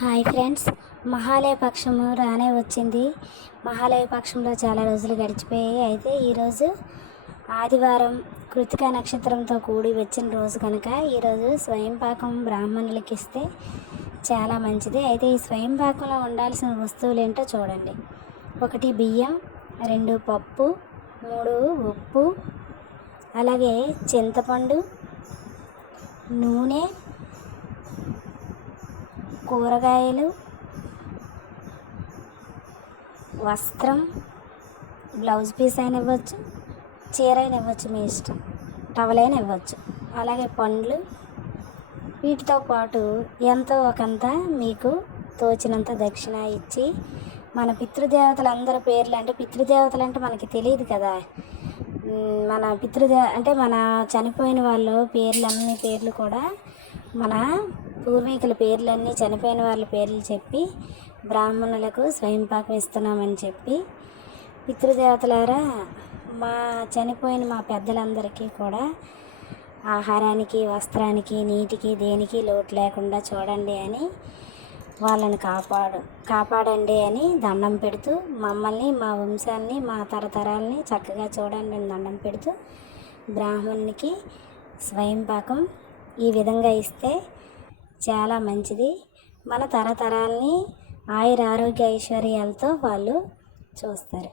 Hi friends, Mahalaya పక్షము రానే వచ్చింది. మహాలయ పక్షంలో చాలా రోజులు గడిచిపోయాయి. అయితే ఈరోజు ఆదివారం కృతికా నక్షత్రంతో కూడి వచ్చిన రోజు కనుక ఈరోజు స్వయంపాకం బ్రాహ్మణులకి ఇస్తే చాలా మంచిది. అయితే ఈ స్వయంపాకంలో ఉండాల్సిన వస్తువులు ఏంటో చూడండి. 1 బియ్యం, 2 పప్పు, 3 ఉప్పు, అలాగే చింతపండు, నూనె, కూరగాయలు, వస్త్రం, బ్లౌజ్ పీస్ అయినా ఇవ్వచ్చు, చీర అయినా ఇవ్వచ్చు, మీ ఇష్టం, టవల్ అయినా ఇవ్వచ్చు, అలాగే పండ్లు. వీటితో పాటు ఎంతో ఒకంత మీకు తోచినంత దక్షిణ ఇచ్చి మన పితృదేవతలందరి పేర్లు, అంటే పితృదేవతలు అంటే మనకి తెలియదు కదా, మన అంటే మన చనిపోయిన వాళ్ళ పేర్లు, పేర్లు కూడా మన పూర్వీకుల పేర్లన్నీ, చనిపోయిన వాళ్ళ పేర్లు చెప్పి బ్రాహ్మణులకు స్వయంపాకం ఇస్తున్నామని చెప్పి, పితృదేవతలారా మా చనిపోయిన మా పెద్దలందరికీ కూడా ఆహారానికి, వస్త్రానికి, నీటికి, దేనికి లోటు లేకుండా చూడండి అని, వాళ్ళని కాపాడండి అని దండం పెడుతూ, మమ్మల్ని, మా వంశాన్ని, మా తరతరాలని చక్కగా చూడండి అని దండం పెడుతూ బ్రాహ్మణునికి స్వయంపాకం ఈ విధంగా ఇస్తే చాలా మంచిది. మన తరతరాల్ని ఆయుర ఆరోగ్య ఐశ్వర్యాలతో వాళ్ళు చూస్తారు.